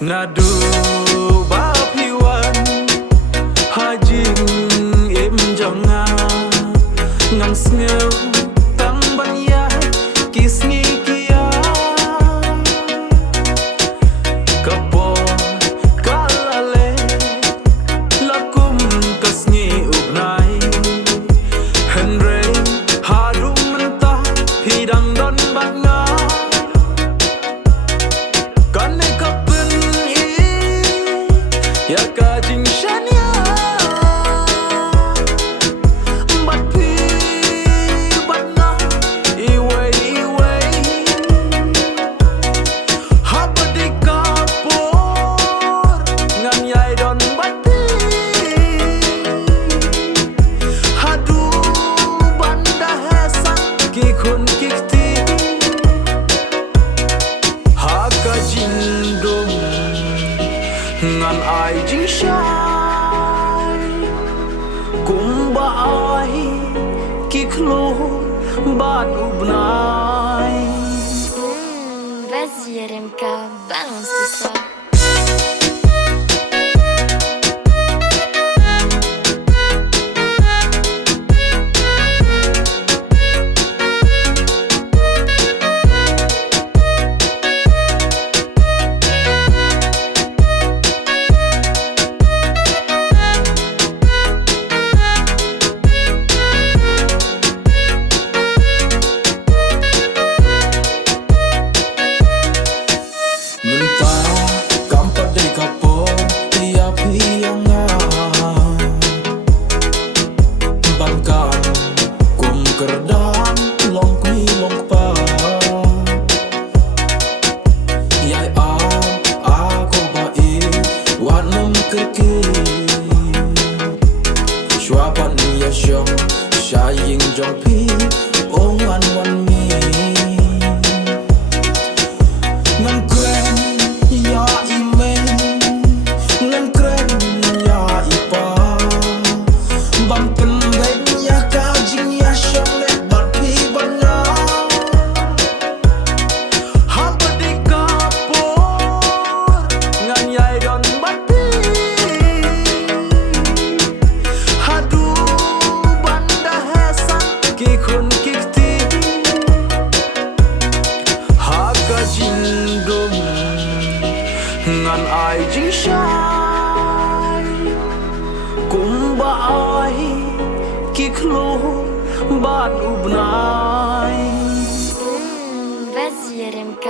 Nadu bapiwan hajing em jonga ngang sneu tang ban ya kisngi kia kapo kalale lakum kasngi ubnai henre harum mentah hidang don banga kane kapun ya kajing shania bat pi bat na iwe habadi kapur ngan yai don bat pi hadu banda hesa ki khun kikti ha kajing dum ngan ai jing shai kumba ai ki khlo ban ubnai. Vas-y RMK, balance tout ça. Saying jong pi ong wan mi ngan kren ya imen ngan kren ya ipa bang pen ben ya ka jing ya shong le bat pi ban na habadi kapur ngan yai don bat pi hadu ki khun kikti ha kajing dum ngan ai jing shai kumba ai ki khlo ban ubnai. Vas-y RMK.